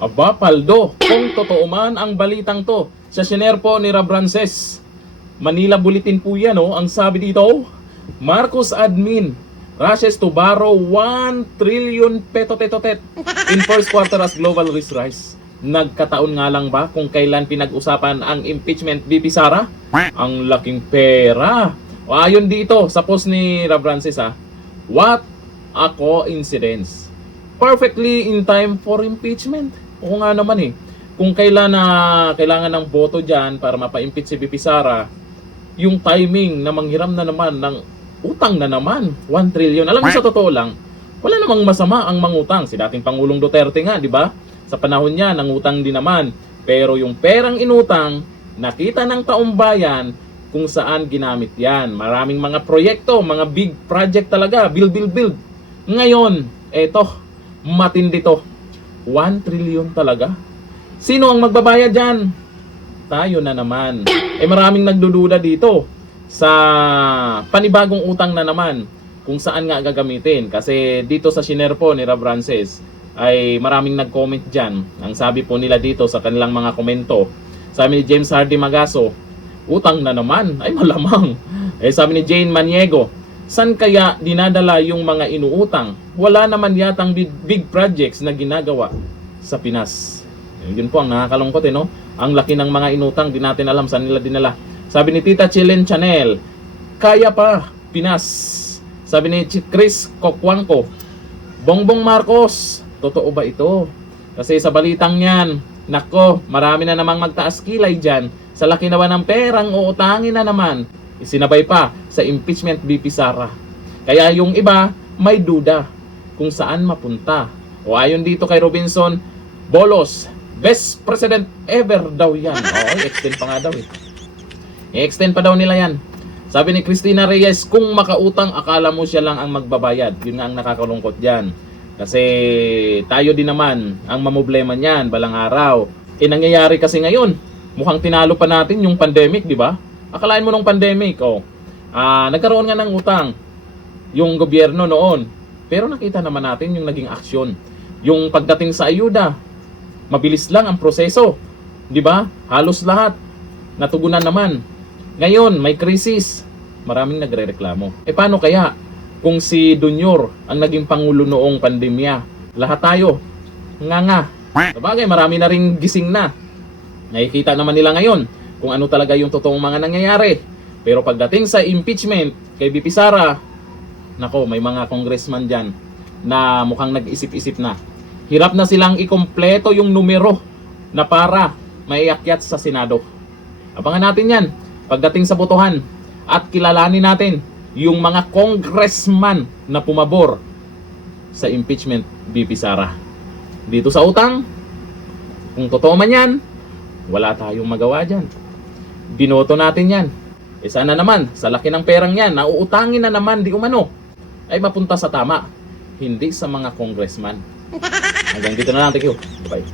Aba, Paldo, kung totoo man ang balitang to, sa siner po ni Rabrances, Manila Bulletin po yan, oh. Ang sabi dito, Marcos admin rushes to borrow 1 trillion petotet in first quarter as global risk rise. Nagkataon nga lang ba kung kailan pinag-usapan ang impeachment, BP Sara? Ang laking pera. O ayon dito sa post ni Rabrances, what a coincidence. Perfectly in time for impeachment. Oo nga naman eh. Kung kailan na kailangan ng boto dyan para mapa-impeach si BP Sara, yung timing na manghiram na naman ng utang na naman, 1 trillion. Alam mo, sa totoo lang, wala namang masama ang mangutang. Si dating Pangulong Duterte nga, di ba? Sa panahon niya, nangutang din naman. Pero yung perang inutang, nakita ng taong bayan kung saan ginamit yan. Maraming mga proyekto, mga big project talaga, build. Ngayon, eto, matindi to. 1 trillion talaga. Sino ang magbabayad dyan? Tayo na naman. Maraming nagdududa dito sa panibagong utang na naman kung saan nga gagamitin. Kasi dito sa shiner po ni Rabrances ay maraming nag-comment dyan. Ang sabi po nila dito sa kanilang mga komento, sabi ni James Hardy Magaso, utang na naman. Ay malamang. Sabi ni Jane Maniego, saan kaya dinadala yung mga inuutang? Wala naman yatang big projects na ginagawa sa Pinas. Yun po ang nakakalungkot no? Ang laki ng mga inutang, di natin alam saan nila dinala. Sabi ni Tita Chilen Chanel, kaya pa, Pinas. Sabi ni Chris Kokwangko, Bongbong Marcos, totoo ba ito? Kasi sa balitang yan, nako, marami na namang magtaas kilay dyan. Sa laki naman ng perang uutangin na naman. Isinabay pa sa impeachment BP Sara. Kaya yung iba may duda kung saan mapunta. O ayon dito kay Robinson Bolos, best president ever daw yan. I-extend pa nga daw eh. I-extend pa daw nila yan. Sabi ni Cristina Reyes, kung makautang akala mo siya lang ang magbabayad. Yun nga ang nakakalungkot dyan. Kasi tayo din naman ang mamoblema niyan balang araw. Nangyayari kasi ngayon, mukhang tinalo pa natin yung pandemic, di ba? Akalain mo nung pandemic, nagkaroon nga ng utang yung gobyerno noon. Pero nakita naman natin yung naging aksyon. Yung pagdating sa ayuda, mabilis lang ang proseso. Di ba? Halos lahat natugunan naman. Ngayon, may krisis. Maraming nagrereklamo. Paano kaya kung si Dunyor ang naging pangulo noong pandemya? Lahat tayo nga. Sabagay, marami na ring gising na. Nakikita naman nila ngayon kung ano talaga yung totoong mga nangyayari. Pero pagdating sa impeachment kay BP Sara, nako, may mga congressman dyan na mukhang nag-isip-isip na. Hirap na silang ikumpleto yung numero na para maiakyat sa Senado. Abangan natin yan pagdating sa botohan at kilalanin natin yung mga congressman na pumabor sa impeachment BP Sara. Dito sa utang, kung totoo man yan, wala tayong magawa dyan. Binoto natin yan. Sana naman, sa laki ng perang yan, nauutangin na naman di umano, ay mapunta sa tama, hindi sa mga congressman. Hanggang dito na lang. Thank you. Bye.